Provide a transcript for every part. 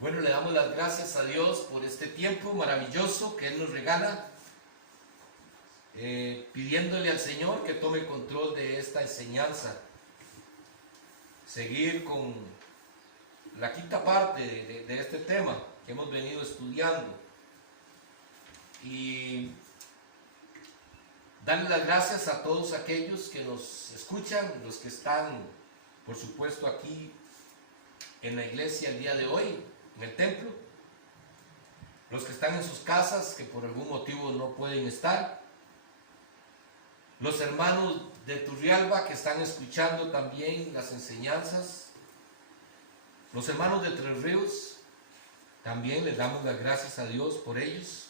Bueno, le damos las gracias a Dios por este tiempo maravilloso que Él nos regala, pidiéndole al Señor que tome control de esta enseñanza. Seguir con la quinta parte de este tema que hemos venido estudiando. Y darle las gracias a todos aquellos que nos escuchan, los que están, por supuesto, aquí en la iglesia el día de hoy, en el templo, los que están en sus casas, que por algún motivo no pueden estar, los hermanos de Turrialba que están escuchando también las enseñanzas, los hermanos de Tres Ríos, también les damos las gracias a Dios por ellos,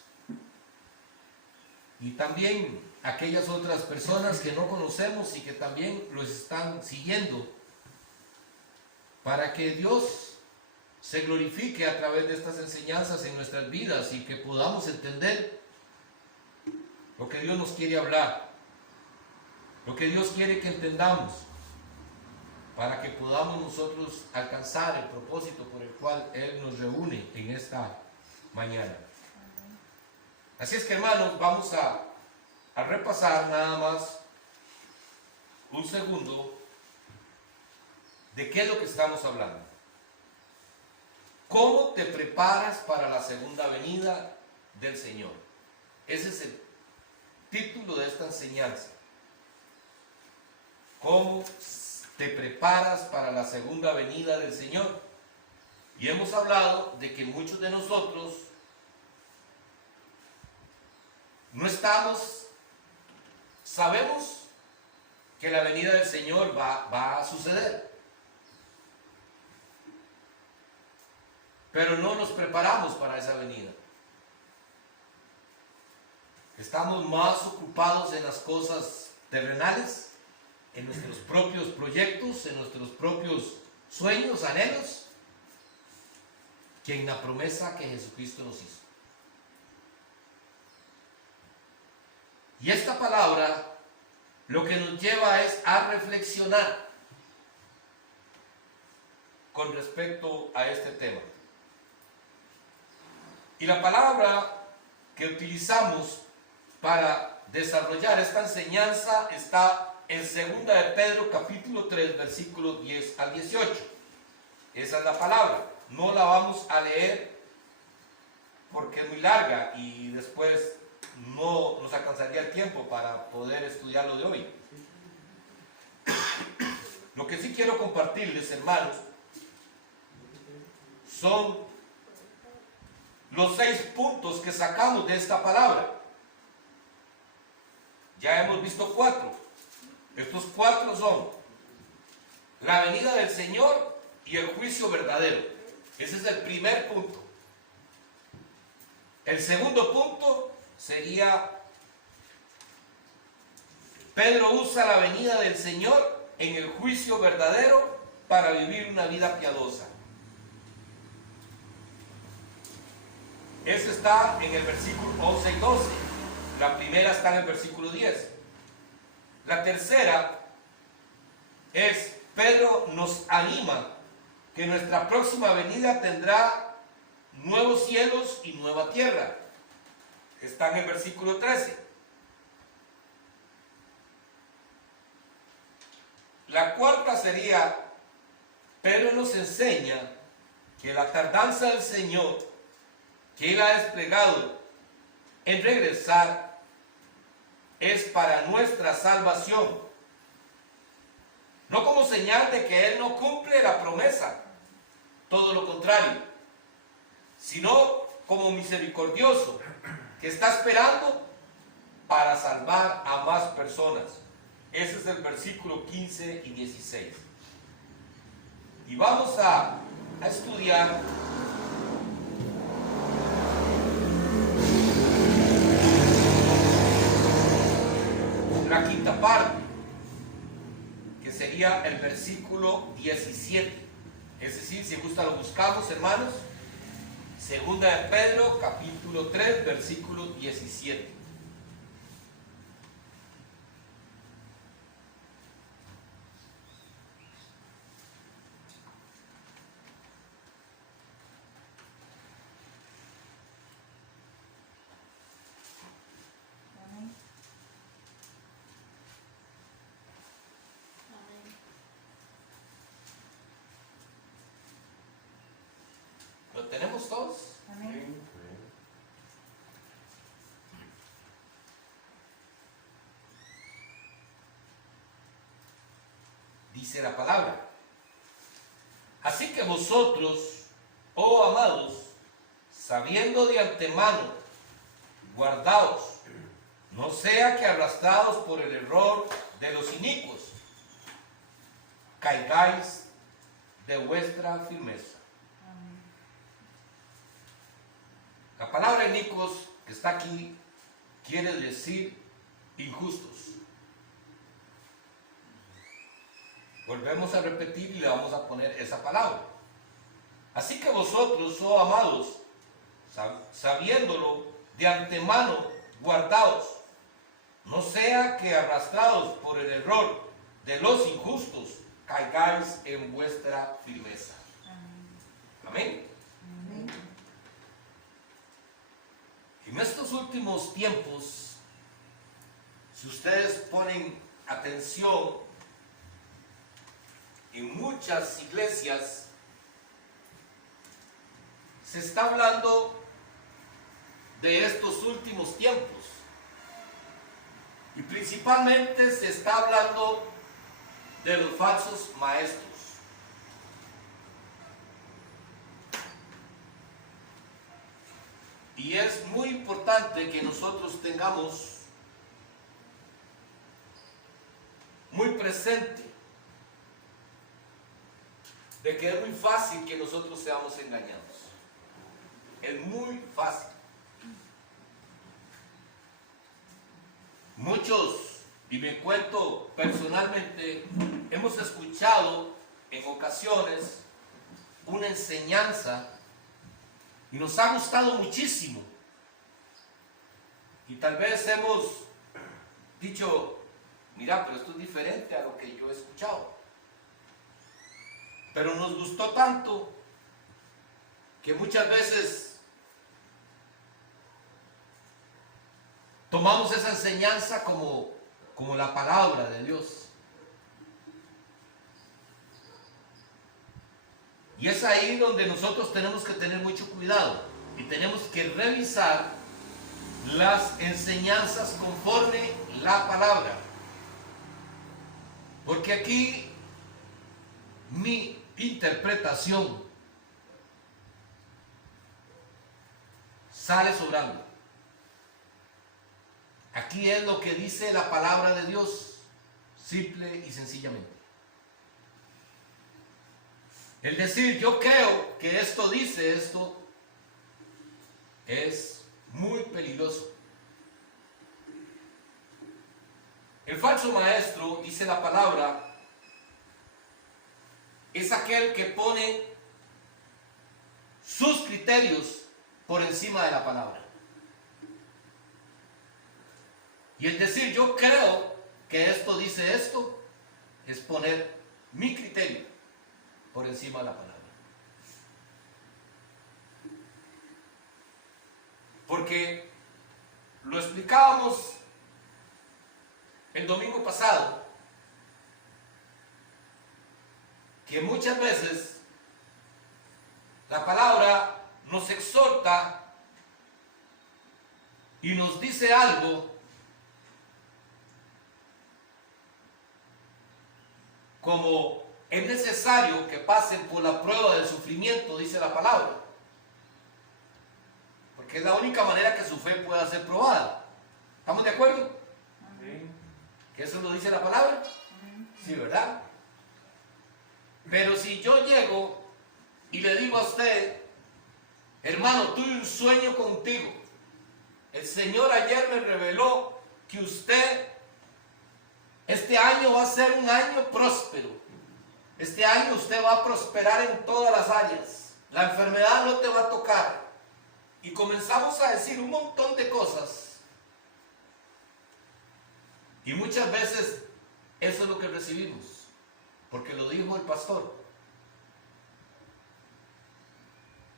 y también aquellas otras personas que no conocemos y que también los están siguiendo, para que Dios se glorifique a través de estas enseñanzas en nuestras vidas y que podamos entender lo que Dios nos quiere hablar, lo que Dios quiere que entendamos, para que podamos nosotros alcanzar el propósito por el cual Él nos reúne en esta mañana. Así es que, hermanos, vamos a repasar nada más un segundo de qué es lo que estamos hablando. ¿Cómo te preparas para la segunda venida del Señor? Ese es el título de esta enseñanza. ¿Cómo te preparas para la segunda venida del Señor? Y hemos hablado de que muchos de nosotros no sabemos que la venida del Señor va a suceder, pero no nos preparamos para esa venida. Estamos más ocupados en las cosas terrenales, en nuestros propios proyectos, en nuestros propios sueños, anhelos, que en la promesa que Jesucristo nos hizo. Y esta palabra lo que nos lleva es a reflexionar con respecto a este tema. Y la palabra que utilizamos para desarrollar esta enseñanza está en 2 de Pedro capítulo 3 versículos 10 al 18. Esa es la palabra. No la vamos a leer porque es muy larga y después no nos alcanzaría el tiempo para poder estudiar lo de hoy. Lo que sí quiero compartirles, hermanos, son los 6 puntos que sacamos de esta palabra. Ya hemos visto 4. Estos 4 son la venida del Señor y el juicio verdadero. Ese es el primer punto. El segundo punto sería: Pedro usa la venida del Señor en el juicio verdadero para vivir una vida piadosa. Eso está en el versículo 11 y 12. La primera está en el versículo 10. La tercera es: Pedro nos anima que nuestra próxima venida tendrá nuevos cielos y nueva tierra. Está en el versículo 13. La cuarta sería: Pedro nos enseña que la tardanza del Señor, que Él ha desplegado en regresar, es para nuestra salvación, no como señal de que Él no cumple la promesa, todo lo contrario, sino como misericordioso que está esperando para salvar a más personas. Ese es el versículo 15 y 16. Y vamos a estudiar la quinta parte, que sería el versículo 17. Es decir, si gusta lo buscamos, hermanos. 2 de Pedro capítulo 3 versículo 17. todos? Amén. Dice la palabra. Así que vosotros, oh amados, sabiendo de antemano, guardaos, no sea que arrastrados por el error de los inicuos, caigáis de vuestra firmeza. Amén. La palabra inicuos que está aquí quiere decir injustos. Volvemos a repetir y le vamos a poner esa palabra. Así que vosotros, oh amados, sabiéndolo de antemano, guardaos, no sea que arrastrados por el error de los injustos, caigáis en vuestra firmeza. Amén. Amén. En estos últimos tiempos, si ustedes ponen atención, en muchas iglesias se está hablando de estos últimos tiempos y principalmente se está hablando de los falsos maestros. Y es muy importante que nosotros tengamos muy presente de que es muy fácil que nosotros seamos engañados. Es muy fácil. Muchos, y me cuento personalmente, hemos escuchado en ocasiones una enseñanza y nos ha gustado muchísimo. Y tal vez hemos dicho, mira, pero esto es diferente a lo que yo he escuchado. Pero nos gustó tanto que muchas veces tomamos esa enseñanza como la palabra de Dios. Y es ahí donde nosotros tenemos que tener mucho cuidado y tenemos que revisar las enseñanzas conforme la palabra. Porque aquí mi interpretación sale sobrando. Aquí es lo que dice la palabra de Dios, simple y sencillamente. El decir yo creo que esto dice esto es muy peligroso. El falso maestro, dice la palabra, es aquel que pone sus criterios por encima de la palabra. Y el decir yo creo que esto dice esto es poner mi criterio por encima de la palabra. Porque lo explicábamos el domingo pasado, que muchas veces la palabra nos exhorta y nos dice algo como es necesario que pasen por la prueba del sufrimiento, dice la palabra, porque es la única manera que su fe pueda ser probada. ¿Estamos de acuerdo? Amén. ¿Que eso lo dice la palabra? Sí, ¿verdad? Pero si yo llego y le digo a usted, hermano, tuve un sueño contigo. El Señor ayer me reveló que usted, este año va a ser un año próspero. Este año usted va a prosperar en todas las áreas. La enfermedad no te va a tocar. Y comenzamos a decir un montón de cosas. Y muchas veces eso es lo que recibimos. Porque lo dijo el pastor.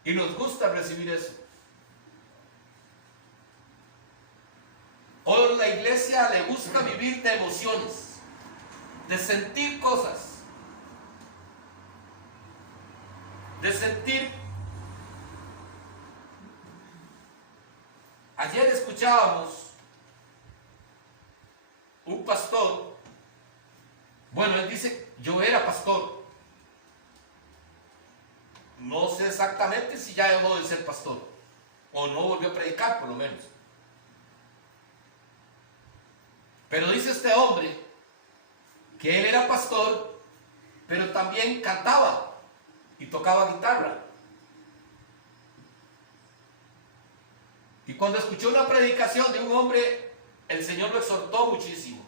Y nos gusta recibir eso. Hoy a la iglesia le gusta vivir de emociones, de sentir cosas, de sentir escuchábamos un pastor, bueno, él dice, yo era pastor. No sé exactamente si ya dejó de ser pastor, o no volvió a predicar por lo menos. Pero dice este hombre que él era pastor, pero también cantaba y tocaba guitarra. Y cuando escuchó una predicación de un hombre, el Señor lo exhortó muchísimo.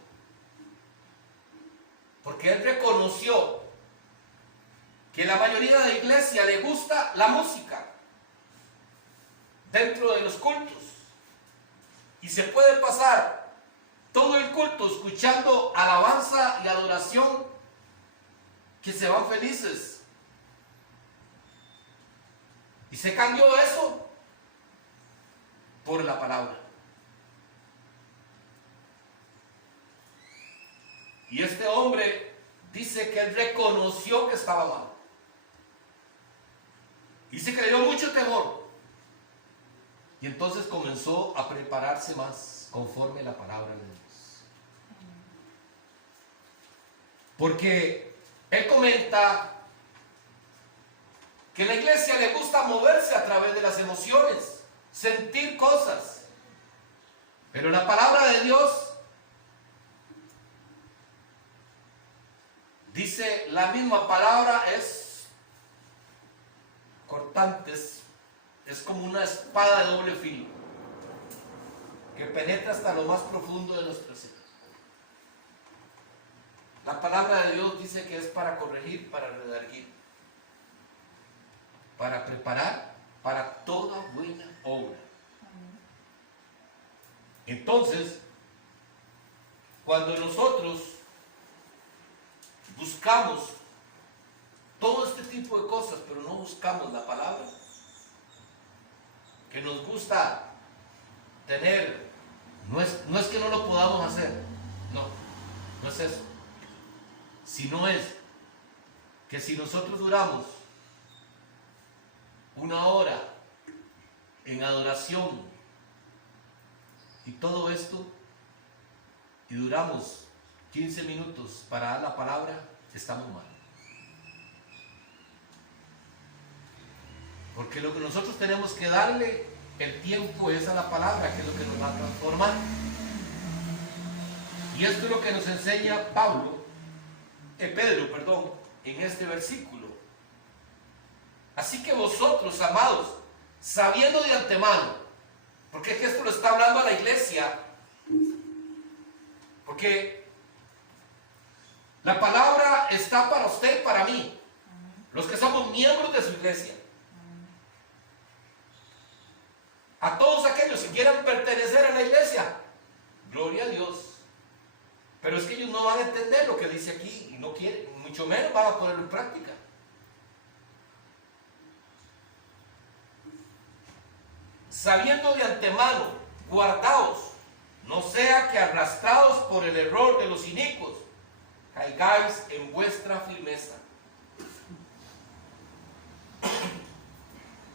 Porque él reconoció que la mayoría de la iglesia le gusta la música dentro de los cultos. Y se puede pasar todo el culto escuchando alabanza y adoración que se van felices. Y se cambió eso por la palabra. Y este hombre dice que él reconoció que estaba mal. Dice que le dio mucho temor. Y entonces comenzó a prepararse más conforme a la palabra de Dios. Porque él comenta que a la iglesia le gusta moverse a través de las emociones, sentir cosas. Pero la palabra de Dios dice, la misma palabra es cortante, es como una espada de doble filo que penetra hasta lo más profundo de nuestro ser. La palabra de Dios dice que es para corregir, para redarguir, para preparar para toda buena obra. Entonces, cuando nosotros buscamos todo este tipo de cosas, pero no buscamos la palabra, que nos gusta tener, no es que no lo podamos hacer, no es eso, sino es que si nosotros duramos una hora en adoración y todo esto, y duramos 15 minutos para dar la palabra, estamos mal. Porque lo que nosotros tenemos que darle el tiempo es a la palabra, que es lo que nos va a transformar. Y esto es lo que nos enseña Pedro, en este versículo. Así que vosotros, amados, sabiendo de antemano, porque es que esto lo está hablando a la iglesia, porque la palabra está para usted y para mí, los que somos miembros de su iglesia. A todos aquellos que quieran pertenecer a la iglesia, gloria a Dios. Pero es que ellos no van a entender lo que dice aquí y no quieren, mucho menos van a ponerlo en práctica. Sabiendo de antemano, guardaos, no sea que arrastrados por el error de los inicuos, caigáis en vuestra firmeza.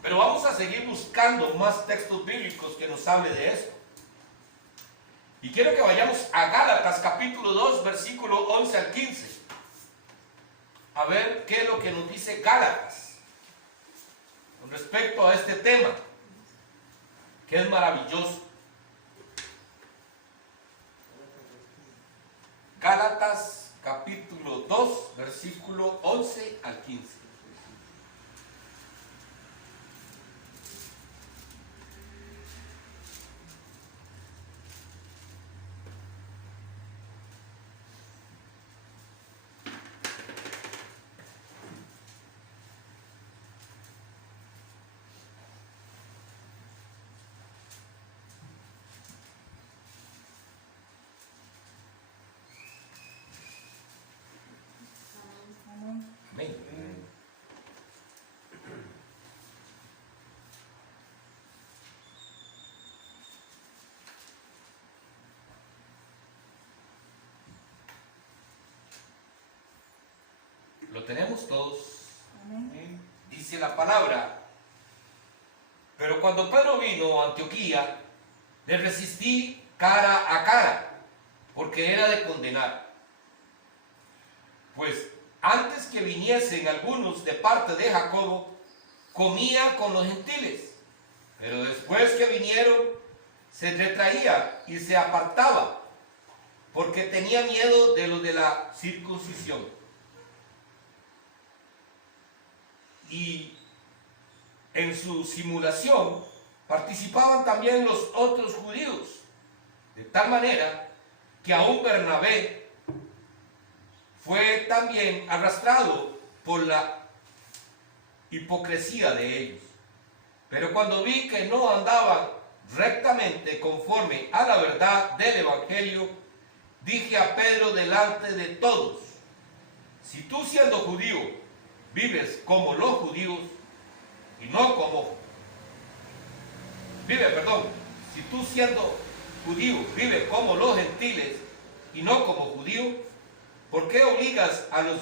Pero vamos a seguir buscando más textos bíblicos que nos hable de esto. Y quiero que vayamos a Gálatas capítulo 2, versículo 11 al 15. A ver qué es lo que nos dice Gálatas con respecto a este tema, que es maravilloso. Gálatas capítulo 2, versículo 11 al 15. Amén. Lo tenemos todos. Amén. Dice la palabra: pero cuando Pedro vino a Antioquía, le resistí cara a cara, porque era de condenar. Pues antes que viniesen algunos de parte de Jacobo, comía con los gentiles, pero después que vinieron, se retraía y se apartaba, porque tenía miedo de los de la circuncisión. Y en su simulación participaban también los otros judíos, de tal manera que aún Bernabé fue también arrastrado por la hipocresía de ellos. Pero cuando vi que no andaban rectamente conforme a la verdad del Evangelio, dije a Pedro delante de todos: si tú, siendo judío, vives como los judíos y no como si tú, siendo judío, vives como los gentiles y no como judío, ¿por qué obligas a los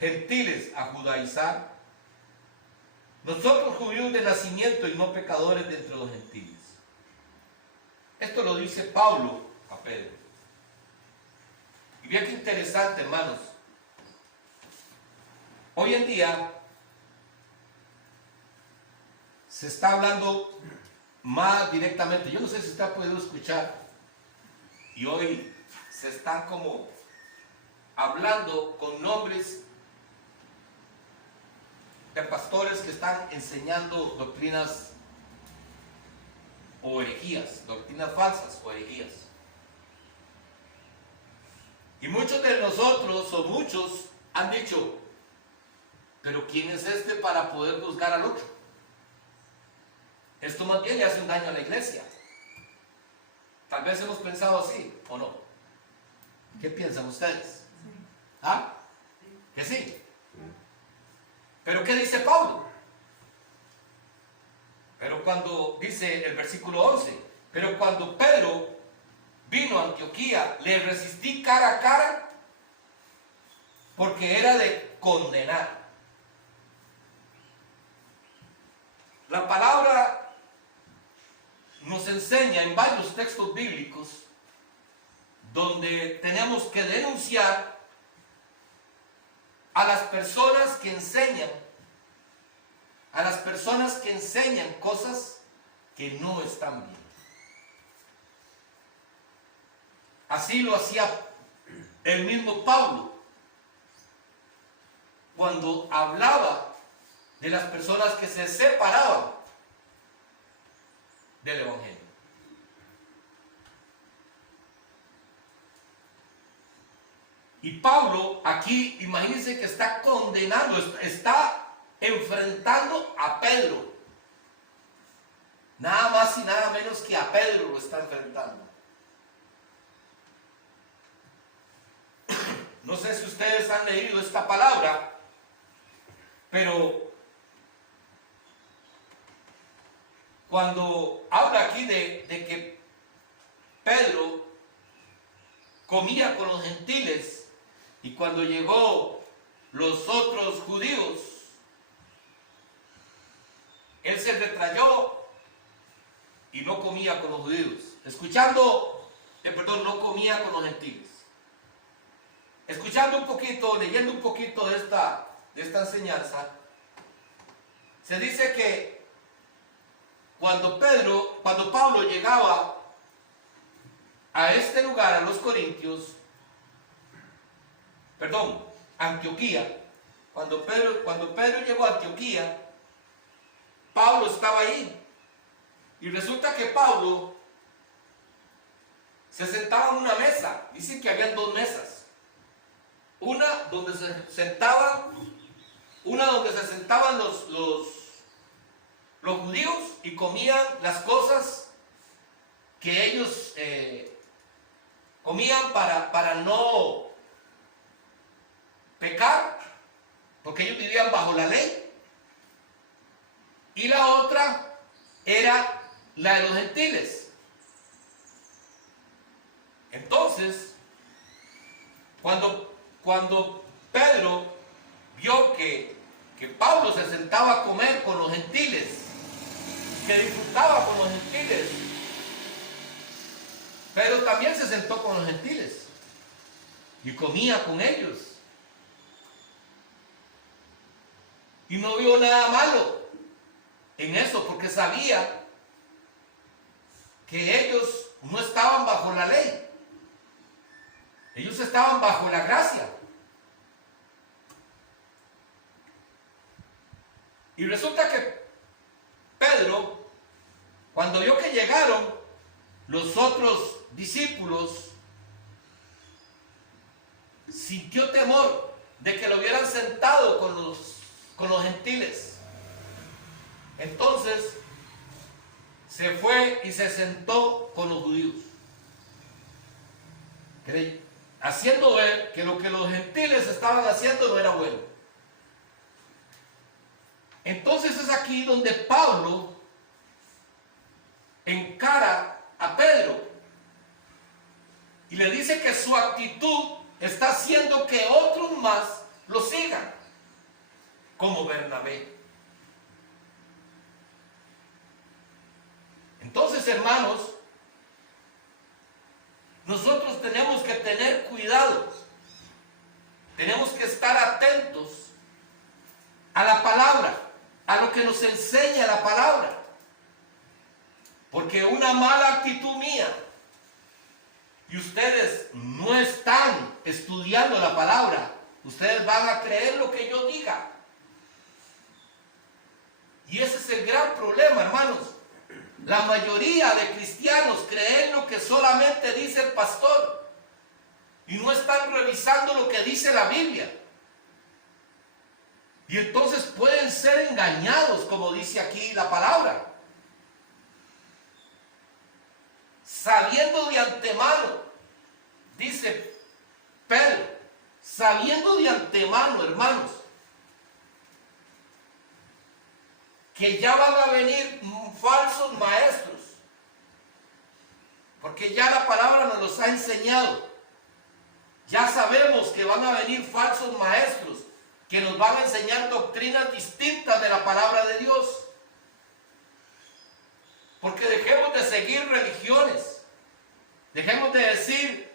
gentiles a judaizar? Nosotros judíos de nacimiento y no pecadores de entre los gentiles. Esto lo dice Pablo a Pedro. Y vean qué interesante, hermanos. Hoy en día se está hablando más directamente. Yo no sé si usted ha podido escuchar. Y hoy se están como hablando con nombres de pastores que están enseñando doctrinas o herejías, doctrinas falsas o herejías. Y muchos de nosotros, o muchos, han dicho: pero ¿quién es este para poder juzgar al otro? Esto más bien le hace un daño a la iglesia. Tal vez hemos pensado así, ¿o no? ¿Qué piensan ustedes? ¿Ah? ¿Que sí? ¿Pero qué dice Pablo? Pero cuando dice el versículo 11, pero cuando Pedro vino a Antioquía, le resistí cara a cara, porque era de condenar. La palabra nos enseña en varios textos bíblicos donde tenemos que denunciar a las personas que enseñan, cosas que no están bien. Así lo hacía el mismo Pablo cuando hablaba de las personas que se separaban del Evangelio. Y Pablo aquí, imagínense que está condenando, está enfrentando a Pedro. Nada más y nada menos que a Pedro lo está enfrentando. No sé si ustedes han leído esta palabra, pero cuando habla aquí de que Pedro comía con los gentiles, y cuando llegó los otros judíos, él se retrayó y no comía con los judíos. No comía con los gentiles. Escuchando un poquito, leyendo un poquito de esta enseñanza, se dice que cuando Pablo llegaba a este lugar, a los Corintios, Antioquía, cuando Pedro llegó a Antioquía, Pablo estaba ahí. Y resulta que Pablo se sentaba en una mesa. Dicen que habían dos mesas. Una donde se sentaban los judíos y comían las cosas que ellos comían para no pecar, porque ellos vivían bajo la ley. Y la otra era la de los gentiles. Entonces, cuando Pedro vio que Pablo se sentaba a comer con los gentiles, que disfrutaba con los gentiles, Pero también se sentó con los gentiles y comía con ellos. Y no vio nada malo en eso, porque sabía que ellos no estaban bajo la ley. Ellos estaban bajo la gracia. Y resulta que Pedro, cuando vio que llegaron los otros discípulos, sintió temor de que lo hubieran sentado con los gentiles. Entonces se fue y se sentó con los judíos, haciendo ver que lo que los gentiles estaban haciendo no era bueno. Entonces es aquí donde Pablo encara a Pedro y le dice que su actitud está haciendo que otros más lo sigan, como Bernabé. Entonces, hermanos, nosotros tenemos que tener cuidado, tenemos que estar atentos a la palabra, a lo que nos enseña la palabra. Porque una mala actitud mía y ustedes no están estudiando la palabra, ustedes van a creer lo que yo diga. Y ese es el gran problema, hermanos. La mayoría de cristianos creen lo que solamente dice el pastor y no están revisando lo que dice la Biblia. Y entonces pueden ser engañados, como dice aquí la palabra. Sabiendo de antemano, dice Pedro, sabiendo de antemano, hermanos, que ya van a venir falsos maestros, porque ya la palabra nos los ha enseñado. Ya sabemos que van a venir falsos maestros que nos van a enseñar doctrinas distintas de la palabra de Dios. Porque dejemos de seguir religiones. Dejemos de decir,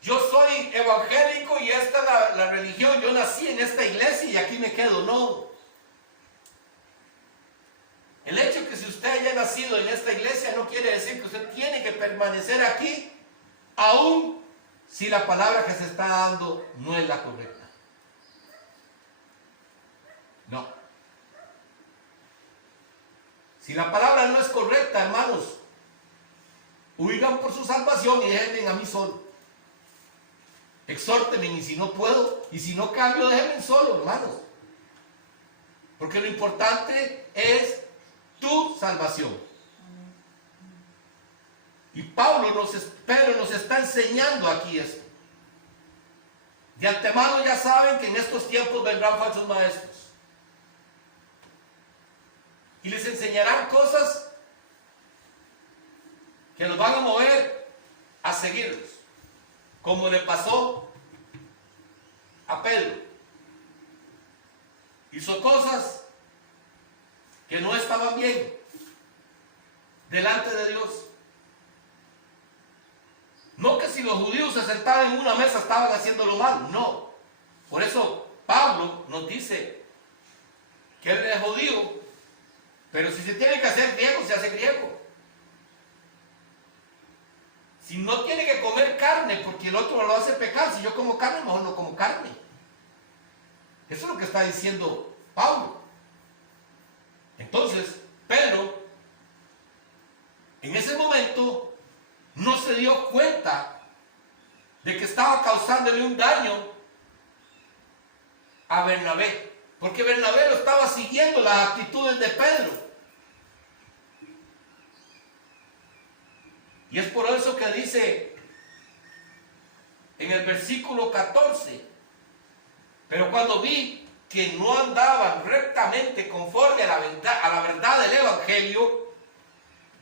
yo soy evangélico y esta es la religión, yo nací en esta iglesia y aquí me quedo. No. El hecho que si usted haya nacido en esta iglesia no quiere decir que usted tiene que permanecer aquí, aun si la palabra que se está dando no es la correcta. No. Si la palabra no es correcta, hermanos, huigan por su salvación y déjenme a mí solo. Exhórtenme, y si no puedo, y si no cambio, déjenme solo, hermanos. Porque lo importante es tu salvación. Y Pedro nos está enseñando aquí esto. De antemano ya saben que en estos tiempos vendrán falsos maestros. Y les enseñarán cosas que los van a mover a seguirlos. Como le pasó a Pedro. Hizo cosas que no estaban bien delante de Dios. No que si los judíos se sentaban en una mesa estaban haciéndolo mal, no. Por eso Pablo nos dice que él es judío, pero si se tiene que hacer griego, se hace griego. Si no tiene que comer carne porque el otro lo hace pecar, si yo como carne, mejor no como carne. Eso es lo que está diciendo Pablo. Entonces, Pedro, en ese momento, no se dio cuenta de que estaba causándole un daño a Bernabé, porque Bernabé lo estaba siguiendo las actitudes de Pedro. Y es por eso que dice en el versículo 14, pero cuando vi que no andaban rectamente conforme a la verdad del Evangelio,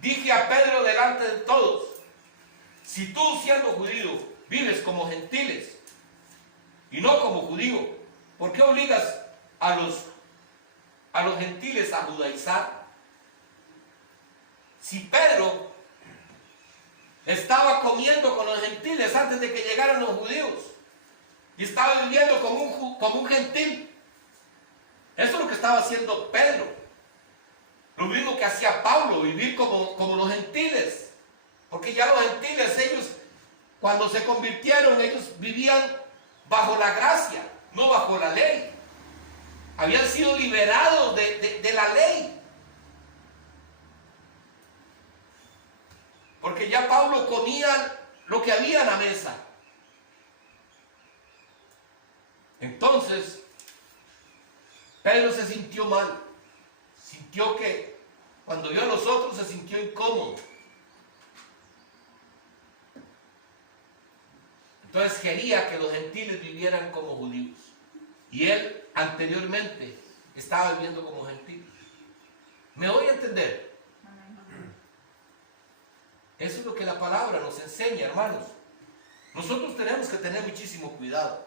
dije a Pedro delante de todos, si tú siendo judío vives como gentiles y no como judío, ¿por qué obligas a los gentiles a judaizar? Si Pedro estaba comiendo con los gentiles antes de que llegaran los judíos. Y estaba viviendo como un gentil. Eso es lo que estaba haciendo Pedro. Lo mismo que hacía Pablo, vivir como los gentiles. Porque ya los gentiles, ellos, cuando se convirtieron, ellos vivían bajo la gracia, no bajo la ley. Habían sido liberados de la ley. Porque ya Pablo comía lo que había en la mesa. Entonces, Pedro se sintió mal. Sintió que cuando vio a los otros se sintió incómodo. Entonces quería que los gentiles vivieran como judíos. Y él anteriormente estaba viviendo como gentil. ¿Me voy a entender? Eso es lo que la palabra nos enseña, hermanos. Nosotros tenemos que tener muchísimo cuidado.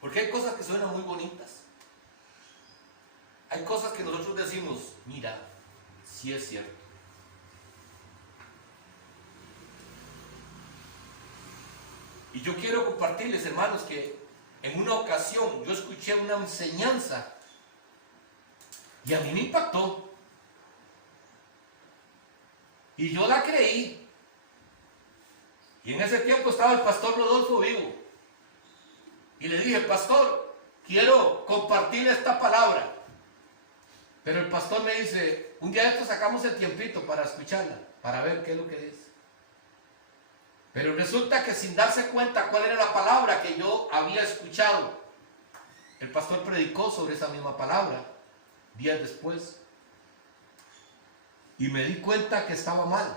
Porque hay cosas que suenan muy bonitas. Hay cosas que nosotros decimos, mira, sí es cierto. Y yo quiero compartirles, hermanos, que en una ocasión yo escuché una enseñanza y a mí me impactó. Y yo la creí. Y en ese tiempo estaba el pastor Rodolfo vivo. Y le dije, pastor, quiero compartir esta palabra. Pero el pastor me dice, un día de esto sacamos el tiempito para escucharla, para ver qué es lo que dice. Pero resulta que sin darse cuenta cuál era la palabra que yo había escuchado, el pastor predicó sobre esa misma palabra días después. Y me di cuenta que estaba mal.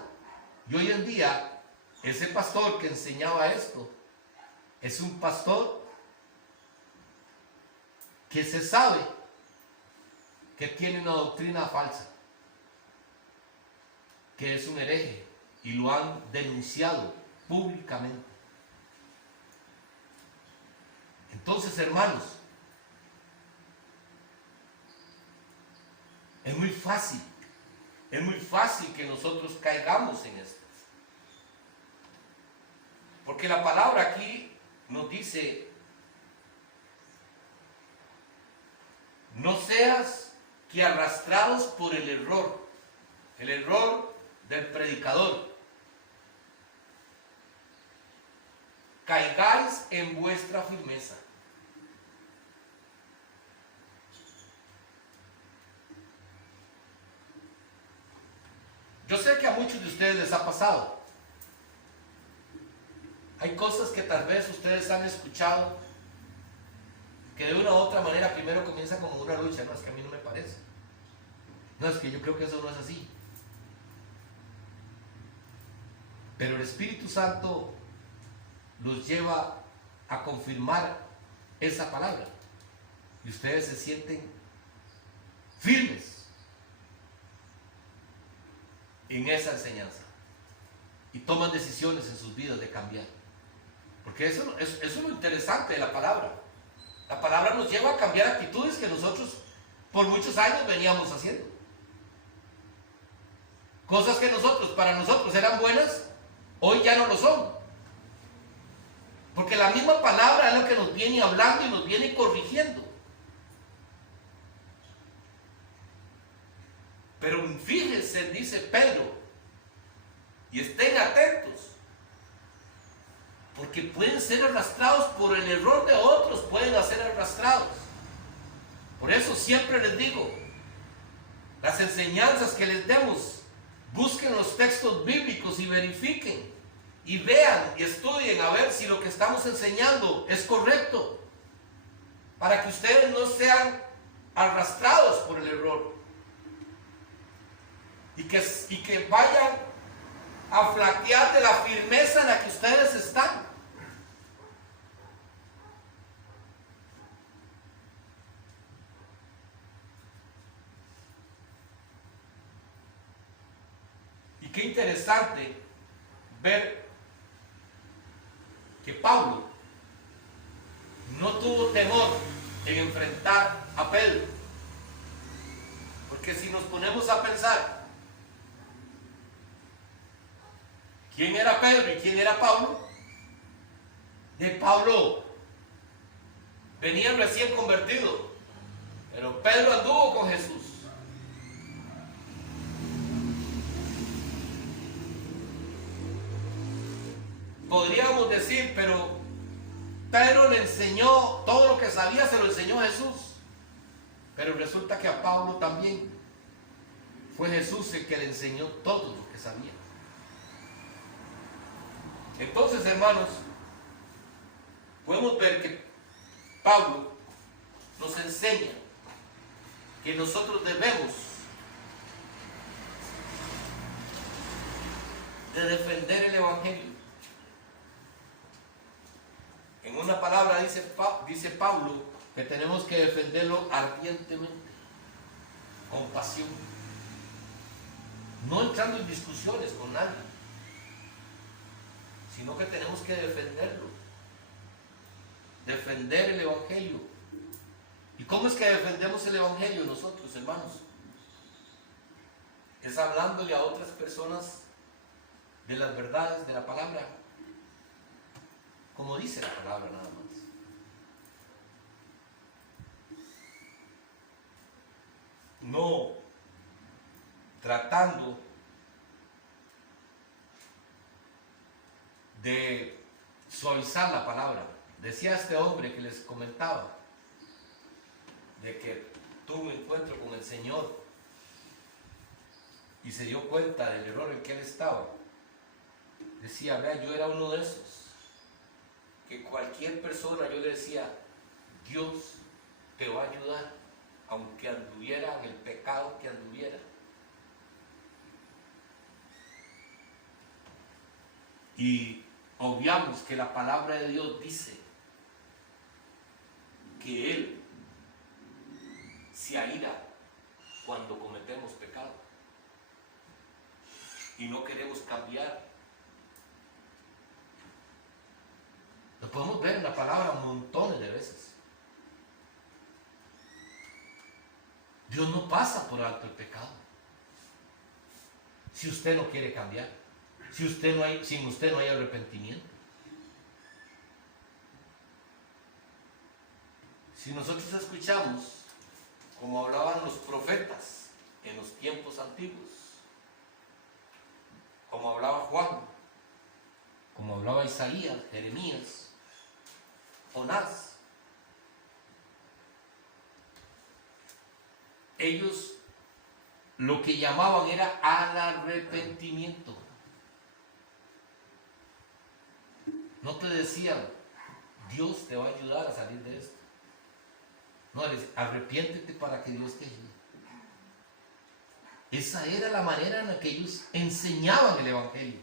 Y hoy en día, ese pastor que enseñaba esto, es un pastor que se sabe que tiene una doctrina falsa, que es un hereje, y lo han denunciado públicamente. Entonces, hermanos, es muy fácil que nosotros caigamos en esto. Porque la palabra aquí nos dice, no seas que arrastrados por el error del predicador, caigáis en vuestra firmeza. Yo sé que a muchos de ustedes les ha pasado. Hay cosas que tal vez ustedes han escuchado que de una u otra manera primero comienza como una lucha. No, es que a mí no me parece. No, es que yo creo que eso no es así. Pero el Espíritu Santo los lleva a confirmar esa palabra. Y ustedes se sienten firmes en esa enseñanza. Y toman decisiones en sus vidas de cambiar. Porque eso es lo interesante de la palabra. La palabra nos lleva a cambiar actitudes que nosotros por muchos años veníamos haciendo. Cosas que para nosotros eran buenas, hoy ya no lo son. Porque la misma palabra es lo que nos viene hablando y nos viene corrigiendo. Pero fíjense, dice Pedro, y estén atentos, porque pueden ser arrastrados por el error de otros, pueden ser arrastrados. Por eso siempre les digo, las enseñanzas que les demos, busquen los textos bíblicos y verifiquen, y vean y estudien a ver si lo que estamos enseñando es correcto, para que ustedes no sean arrastrados por el error, y que vayan a flaquear de la firmeza en la que ustedes están. Y qué interesante ver que Pablo no tuvo temor en enfrentar a Pedro. Porque si nos ponemos a pensar, ¿Quién era Pedro y quién era Pablo? De Pablo venía recién convertido, pero Pedro anduvo con Jesús. Podríamos decir, pero Pedro le enseñó todo lo que sabía, se lo enseñó a Jesús. Pero resulta que a Pablo también fue Jesús el que le enseñó todo lo que sabía. Entonces, hermanos, podemos ver que Pablo nos enseña que nosotros debemos de defender el Evangelio. En una palabra dice Pablo que tenemos que defenderlo ardientemente, con pasión, no entrando en discusiones con nadie, sino que tenemos que defenderlo, defender el Evangelio. ¿Y cómo es que defendemos el Evangelio nosotros, hermanos? Es hablándole a otras personas de las verdades de la palabra, como dice la palabra nada más. No tratando de suavizar la palabra. Decía este hombre que les comentaba de que tuvo un encuentro con el Señor y se dio cuenta del error en que él estaba. Decía, vea, yo era uno de esos que cualquier persona yo le decía, Dios te va a ayudar aunque anduviera en el pecado que anduviera. Y obviamos que la palabra de Dios dice que Él se aira cuando cometemos pecado y no queremos cambiar. Lo podemos ver en la palabra montones de veces. Dios no pasa por alto el pecado. Si usted no quiere cambiar, sin usted no hay arrepentimiento. Si nosotros escuchamos como hablaban los profetas en los tiempos antiguos, como hablaba Juan, como hablaba Isaías, Jeremías, Jonás, ellos lo que llamaban era al arrepentimiento. No te decían, Dios te va a ayudar a salir de esto. No, les arrepiéntete para que Dios te ayude. Esa era la manera en la que ellos enseñaban el Evangelio.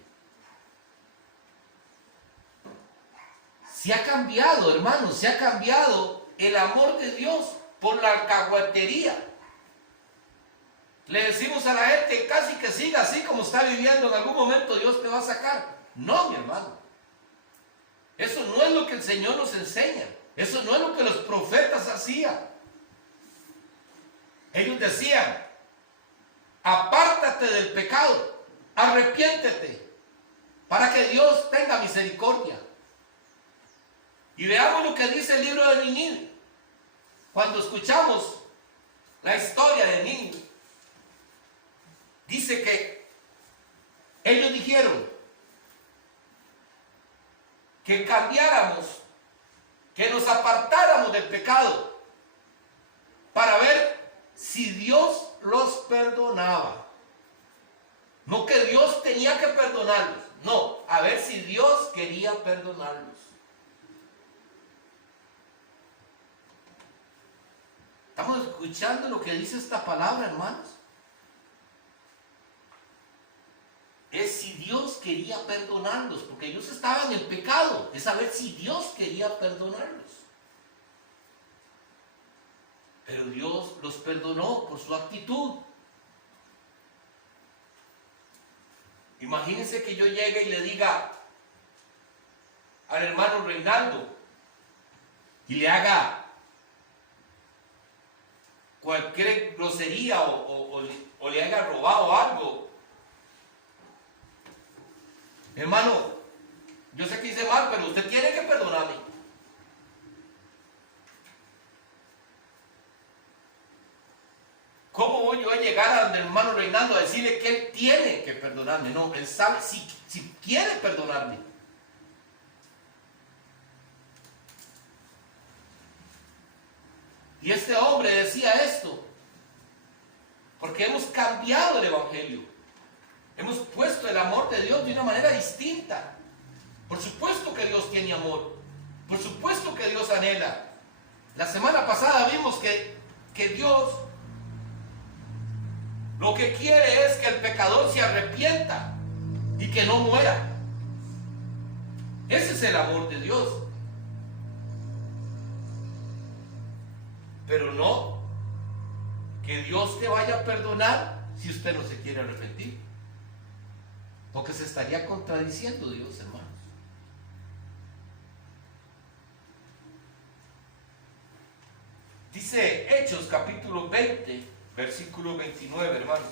Se ha cambiado, hermanos, se ha cambiado el amor de Dios por la alcahuetería. Le decimos a la gente casi que siga así como está viviendo, en algún momento Dios te va a sacar. No, mi hermano. Eso no es lo que el Señor nos enseña. Eso no es lo que los profetas hacían. Ellos decían, apártate del pecado, arrepiéntete, para que Dios tenga misericordia. Y veamos lo que dice el libro de Nínive. Cuando escuchamos la historia de Nínive, dice que ellos dijeron que cambiáramos, que nos apartáramos del pecado para ver si Dios los perdonaba. No que Dios tenía que perdonarlos, no, a ver si Dios quería perdonarlos. ¿Estamos escuchando lo que dice esta palabra, hermanos? Es si Dios quería perdonarlos, porque ellos estaban en pecado, es saber si Dios quería perdonarlos. Pero Dios los perdonó por su actitud. Imagínense que yo llegue y le diga al hermano Reinaldo y le haga cualquier grosería o le haya robado algo. Hermano, yo sé que hice mal, pero usted tiene que perdonarme. ¿Cómo voy yo a llegar a donde el hermano Reinaldo a decirle que él tiene que perdonarme? No, él sabe si quiere perdonarme. Y este hombre decía esto, porque hemos cambiado el evangelio. Hemos puesto el amor de Dios de una manera distinta. Por supuesto que Dios tiene amor. Por supuesto que Dios anhela. La semana pasada vimos que Dios lo que quiere es que el pecador se arrepienta y que no muera. Ese es el amor de Dios. Pero no que Dios te vaya a perdonar si usted no se quiere arrepentir. Porque se estaría contradiciendo Dios, hermanos. Dice Hechos capítulo 20, versículo 29, hermanos.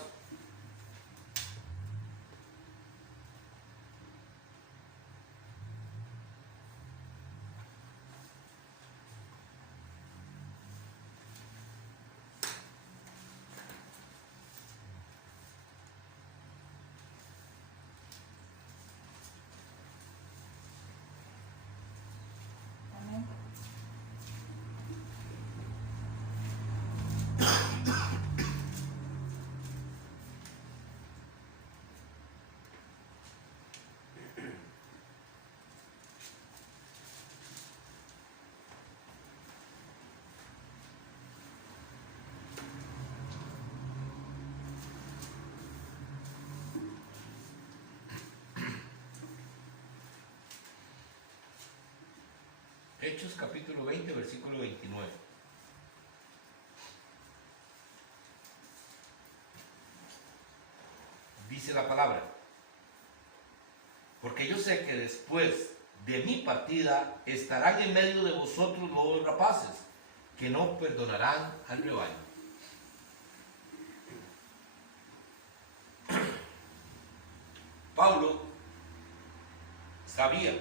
Amén. Hechos capítulo 20, versículo 29. Dice la palabra: porque yo sé que después de mi partida estarán en medio de vosotros lobos rapaces, que no perdonarán al rebaño. Pablo sabía,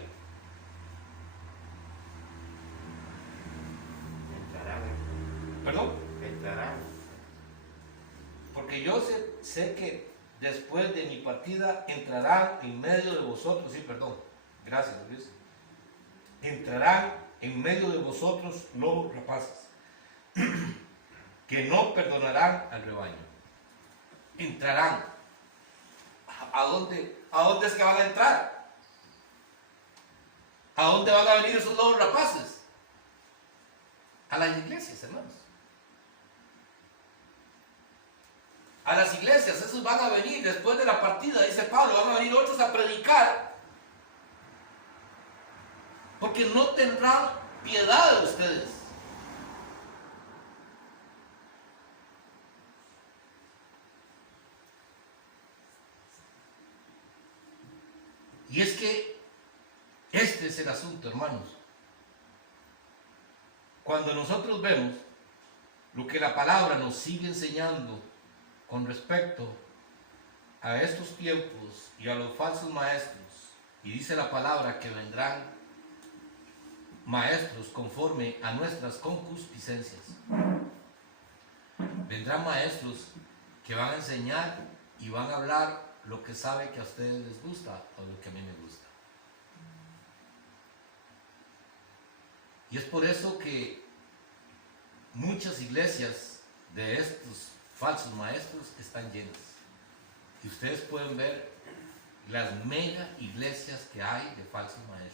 perdón, porque yo sé que después de mi partida entrarán en medio de vosotros, sí, perdón, gracias Luis, entrarán en medio de vosotros lobos rapaces, que no perdonarán al rebaño. Entrarán. ¿A dónde es que van a entrar? ¿A dónde van a venir esos lobos rapaces? A las iglesias, hermanos. A las iglesias, esos van a venir después de la partida, dice Pablo, van a venir otros a predicar, porque no tendrán piedad de ustedes. Y es que este es el asunto, hermanos. Cuando nosotros vemos lo que la palabra nos sigue enseñando con respecto a estos tiempos y a los falsos maestros, y dice la palabra que vendrán maestros conforme a nuestras concupiscencias. Vendrán maestros que van a enseñar y van a hablar lo que sabe que a ustedes les gusta o lo que a mí me gusta. Y es por eso que muchas iglesias de estos falsos maestros están llenas. Y ustedes pueden ver las mega iglesias que hay de falsos maestros.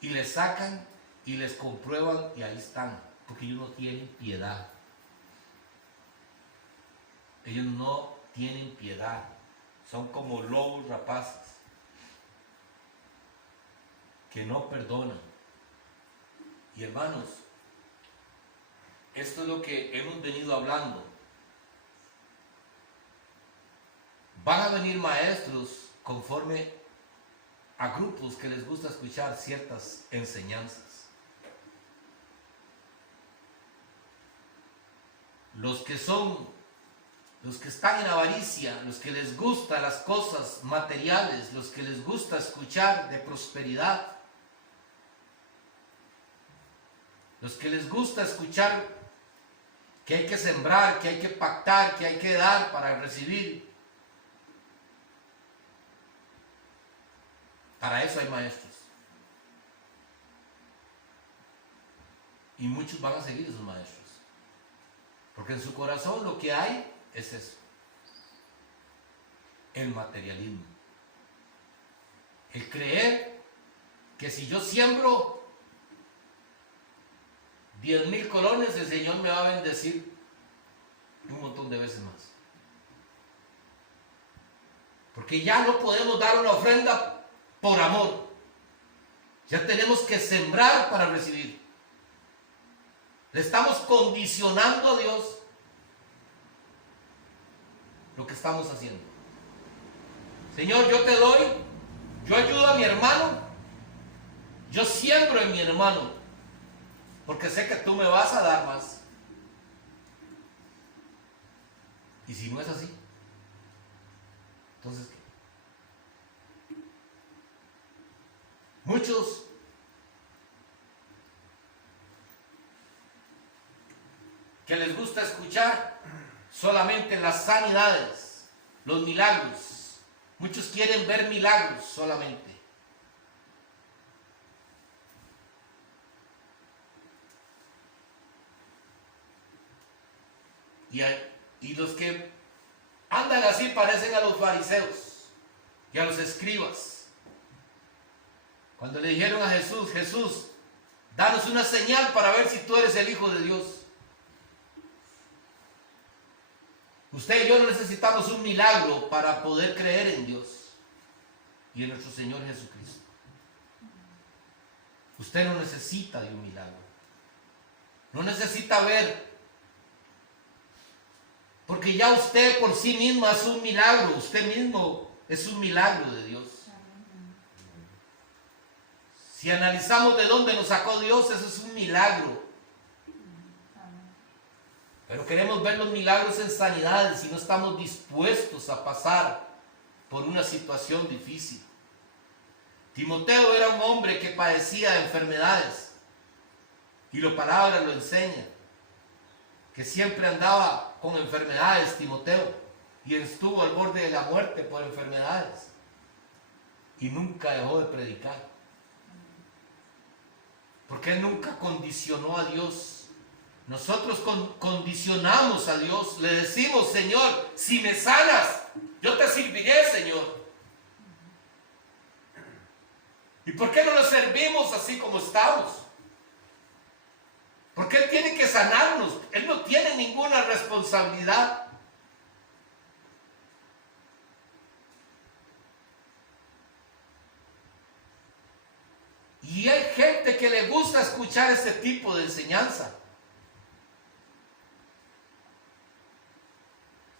Y les sacan y les comprueban y ahí están, porque ellos no tienen piedad. Ellos no tienen piedad. Son como lobos rapaces que no perdonan. Y hermanos, esto es lo que hemos venido hablando. Van a venir maestros conforme a grupos que les gusta escuchar ciertas enseñanzas. Los que son los que están en avaricia, los que les gustan las cosas materiales, los que les gusta escuchar de prosperidad, los que les gusta escuchar que hay que sembrar, que hay que pactar, que hay que dar para recibir. Para eso hay maestros. Y muchos van a seguir esos maestros. Porque en su corazón lo que hay es eso. El materialismo. El creer que si yo siembro 10,000 colones, el Señor me va a bendecir un montón de veces más. Porque ya no podemos dar una ofrenda por amor. Ya tenemos que sembrar para recibir. Le estamos condicionando a Dios lo que estamos haciendo. Señor, yo te doy, yo ayudo a mi hermano, yo siembro en mi hermano, porque sé que tú me vas a dar más. Y si no es así, entonces ¿qué? Muchos que les gusta escuchar solamente las sanidades, los milagros. Muchos quieren ver milagros solamente. Y los que andan así parecen a los fariseos y a los escribas. Cuando le dijeron a Jesús, Jesús, danos una señal para ver si tú eres el Hijo de Dios. Usted y yo no necesitamos un milagro para poder creer en Dios y en nuestro Señor Jesucristo. Usted no necesita de un milagro. No necesita ver. Porque ya usted por sí mismo es un milagro. Usted mismo es un milagro de Dios. Si analizamos de dónde nos sacó Dios, eso es un milagro. Pero queremos ver los milagros en sanidades y no estamos dispuestos a pasar por una situación difícil. Timoteo era un hombre que padecía enfermedades y la palabra lo enseña, que siempre andaba con enfermedades Timoteo y estuvo al borde de la muerte por enfermedades y nunca dejó de predicar, porque él nunca condicionó a Dios. Nosotros condicionamos a Dios, le decimos, Señor, si me sanas, yo te serviré, Señor. ¿Y por qué no lo servimos así como estamos? Porque Él tiene que sanarnos, Él no tiene ninguna responsabilidad. Y hay gente que le gusta escuchar este tipo de enseñanza.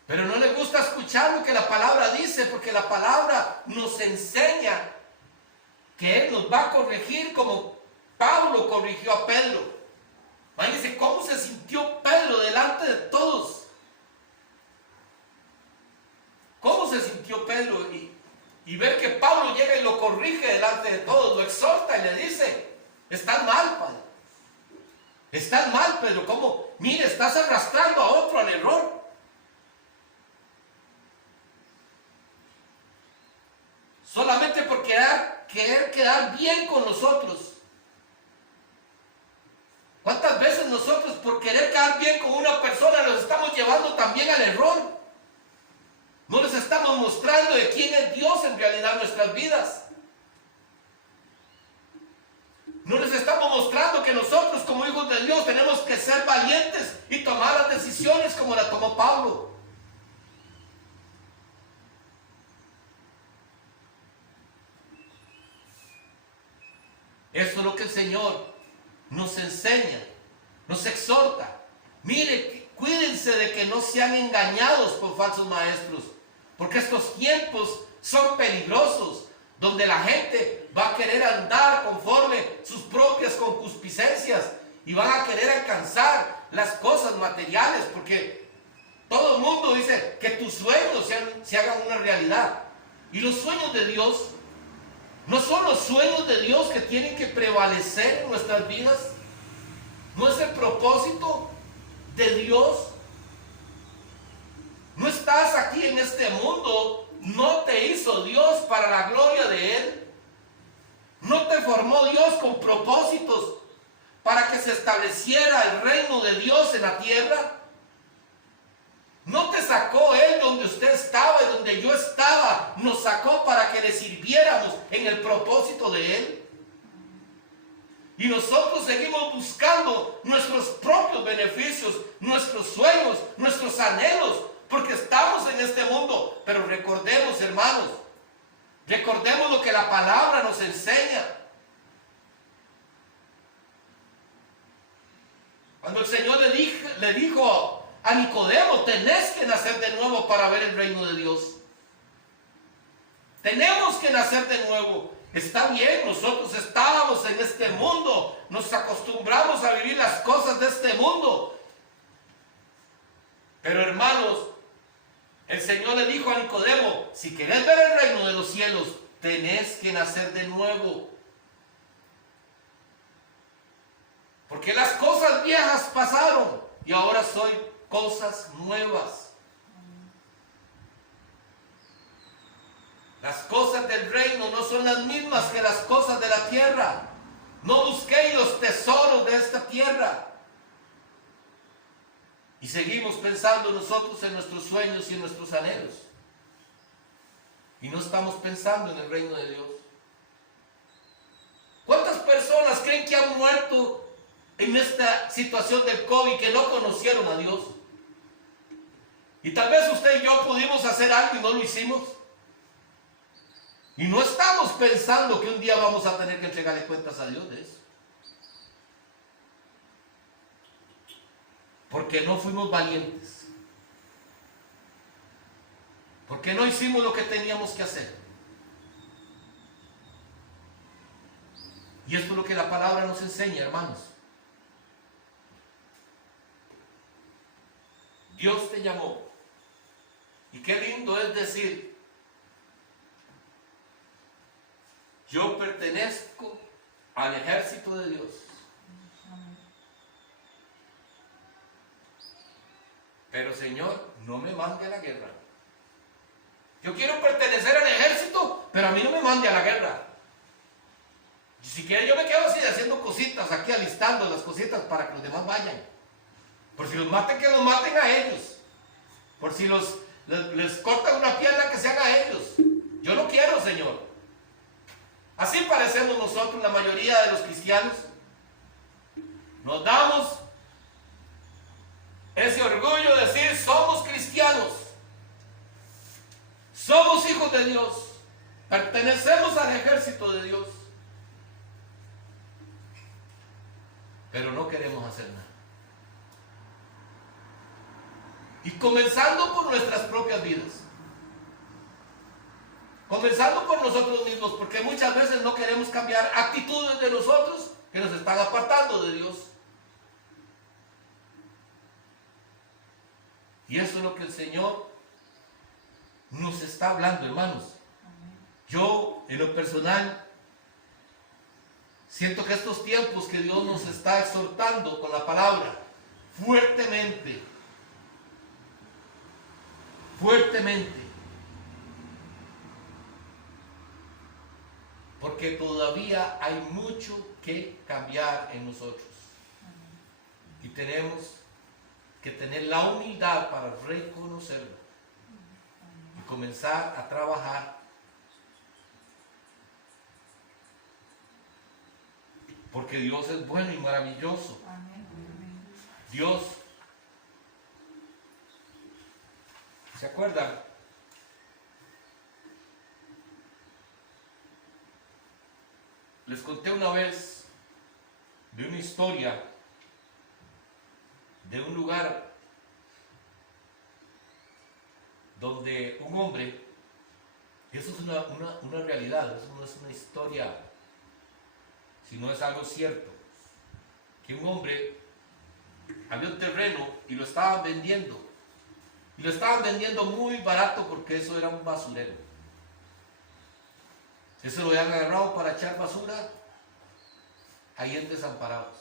Pero no le gusta escuchar lo que la palabra dice, porque la palabra nos enseña que Él nos va a corregir como Pablo corrigió a Pedro. Imagínense cómo se sintió Pedro delante de todos. ¿Cómo se sintió Pedro? Y ver que Pablo llega y lo corrige delante de todos, lo exhorta y le dice, estás mal, Padre. Estás mal, Pedro. ¿Cómo? Mire, estás arrastrando a otro al error. Solamente por querer quedar bien con nosotros. ¿Cuántas veces nosotros por querer quedar bien con una persona los estamos llevando también al error? No les estamos mostrando de quién es Dios en realidad en nuestras vidas. No les estamos mostrando que nosotros como hijos de Dios tenemos que ser valientes y tomar las decisiones como la tomó Pablo. Eso es lo que el Señor nos enseña, nos exhorta. Mire, cuídense de que no sean engañados por falsos maestros, porque estos tiempos son peligrosos, donde la gente va a querer andar conforme sus propias concupiscencias y van a querer alcanzar las cosas materiales, porque Todo el mundo dice que tus sueños se hagan una realidad. Y los sueños de Dios no son los sueños de Dios que tienen que prevalecer en nuestras vidas. No es el propósito de Dios. No estás aquí en este mundo. No te hizo Dios para la gloria de Él. No te formó Dios con propósitos para que se estableciera el reino de Dios en la tierra. No te sacó Él donde usted estaba y donde yo estaba. Nos sacó para que le sirviéramos en el propósito de Él. Y nosotros seguimos buscando nuestros propios beneficios, nuestros sueños, nuestros anhelos, porque estamos en este mundo. Pero recordemos, hermanos, recordemos lo que la palabra nos enseña. Cuando el Señor le dijo a Nicodemo, tenés que nacer de nuevo para ver el reino de Dios. Tenemos que nacer de nuevo. Está bien, nosotros estábamos en este mundo, nos acostumbramos a vivir las cosas de este mundo. Pero hermanos, el Señor le dijo a Nicodemo, si querés ver el reino de los cielos, tenés que nacer de nuevo. Porque las cosas viejas pasaron y ahora soy cosas nuevas. Las cosas del reino no son las mismas que las cosas de la tierra. No busquéis los tesoros de esta tierra. Y seguimos pensando nosotros en nuestros sueños y en nuestros anhelos. Y no estamos pensando en el reino de Dios. ¿Cuántas personas creen que han muerto en esta situación del COVID que no conocieron a Dios? Y tal vez usted y yo pudimos hacer algo y no lo hicimos. Y no estamos pensando que un día vamos a tener que entregarle cuentas a Dios de eso. Porque no fuimos valientes. Porque no hicimos lo que teníamos que hacer. Y esto es lo que la palabra nos enseña, hermanos. Dios te llamó. Y qué lindo es decir, yo pertenezco al ejército de Dios. Pero Señor, no me mande a la guerra. Yo quiero pertenecer al ejército, pero a mí no me mande a la guerra. Si quiere yo me quedo así haciendo cositas, aquí alistando las cositas para que los demás vayan. Por si los maten, que los maten a ellos. Por si les cortan una pierna, que sean a ellos. Yo no quiero, Señor. Así parecemos nosotros, la mayoría de los cristianos. Nos damos ese orgullo de decir, somos cristianos. Somos hijos de Dios. Pertenecemos al ejército de Dios. Pero no queremos hacer nada. Y comenzando por nuestras propias vidas. Comenzando por nosotros mismos, porque muchas veces no queremos cambiar actitudes de nosotros que nos están apartando de Dios. Y eso es lo que el Señor nos está hablando, hermanos. Yo, en lo personal, siento que estos tiempos que Dios nos está exhortando con la palabra, fuertemente, porque todavía hay mucho que cambiar en nosotros. Y tenemos que tener la humildad para reconocerlo y comenzar a trabajar. Porque Dios es bueno y maravilloso. Dios, ¿se acuerdan? Les conté una vez de una historia de un lugar donde un hombre, y eso es una realidad, eso no es una historia, sino es algo cierto, que un hombre había un terreno y lo estaban vendiendo, Y lo estaban vendiendo muy barato porque eso era un basurero. Eso lo habían agarrado para echar basura ahí en Desamparados.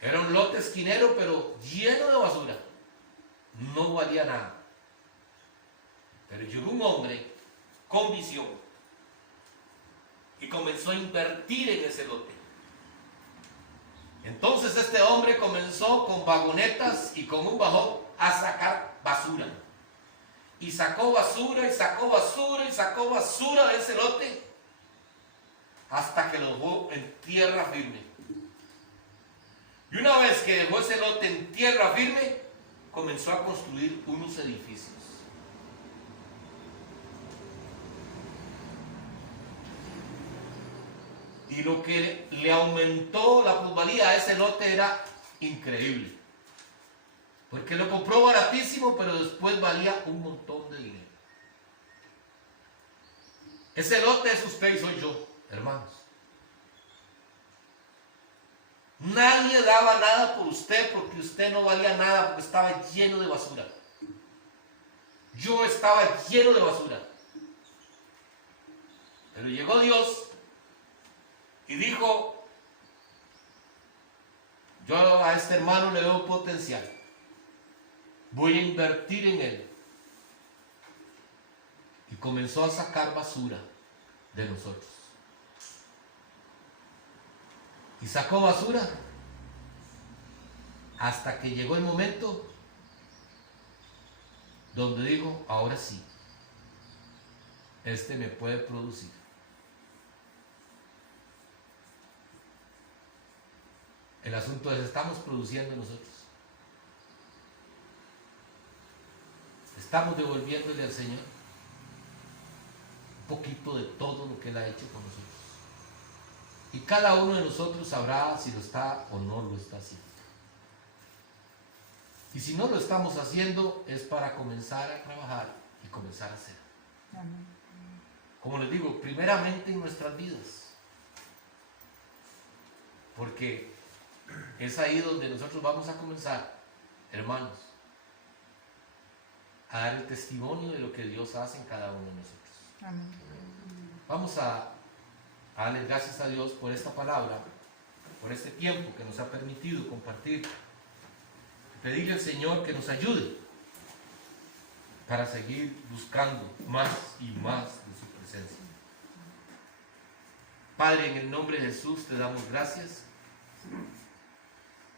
Era un lote esquinero, pero lleno de basura. No valía nada. Pero llegó un hombre con visión y comenzó a invertir en ese lote. Entonces este hombre comenzó con vagonetas y con un bajón a sacar basura. Y sacó basura, y sacó basura, y sacó basura de ese lote, hasta que lo dejó en tierra firme. Y una vez que dejó ese lote en tierra firme, comenzó a construir unos edificios. Y lo que le aumentó la plusvalía a ese lote era increíble. Porque lo compró baratísimo, pero después valía un montón de dinero. Ese lote es usted y soy yo, hermanos. Nadie daba nada por usted porque usted no valía nada, porque estaba lleno de basura. Yo estaba lleno de basura. Pero llegó Dios y dijo: yo a este hermano le veo potencial. Voy a invertir en él. Y comenzó a sacar basura de nosotros. Y sacó basura hasta que llegó el momento donde dijo: ahora sí, este me puede producir. El asunto es: estamos produciendo nosotros. Estamos devolviéndole al Señor un poquito de todo lo que Él ha hecho con nosotros. Y cada uno de nosotros sabrá si lo está o no lo está haciendo. Y si no lo estamos haciendo, es para comenzar a trabajar y comenzar a hacer. Como les digo, primeramente en nuestras vidas. Porque es ahí donde nosotros vamos a comenzar, hermanos, a dar el testimonio de lo que Dios hace en cada uno de nosotros. Amén. Vamos a darle gracias a Dios por esta palabra, por este tiempo que nos ha permitido compartir. Pedirle al Señor que nos ayude para seguir buscando más y más de su presencia. Padre, en el nombre de Jesús te damos gracias.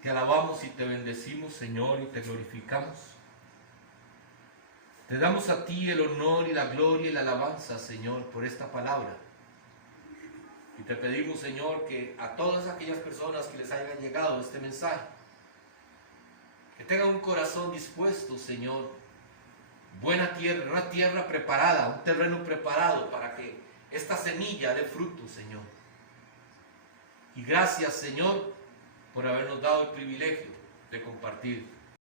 Te alabamos y te bendecimos, Señor, y te glorificamos. Te damos a ti el honor y la gloria y la alabanza, Señor, por esta palabra. Y te pedimos, Señor, que a todas aquellas personas que les haya llegado este mensaje, que tengan un corazón dispuesto, Señor, buena tierra, una tierra preparada, un terreno preparado para que esta semilla dé fruto, Señor. Y gracias, Señor, por habernos dado el privilegio de compartir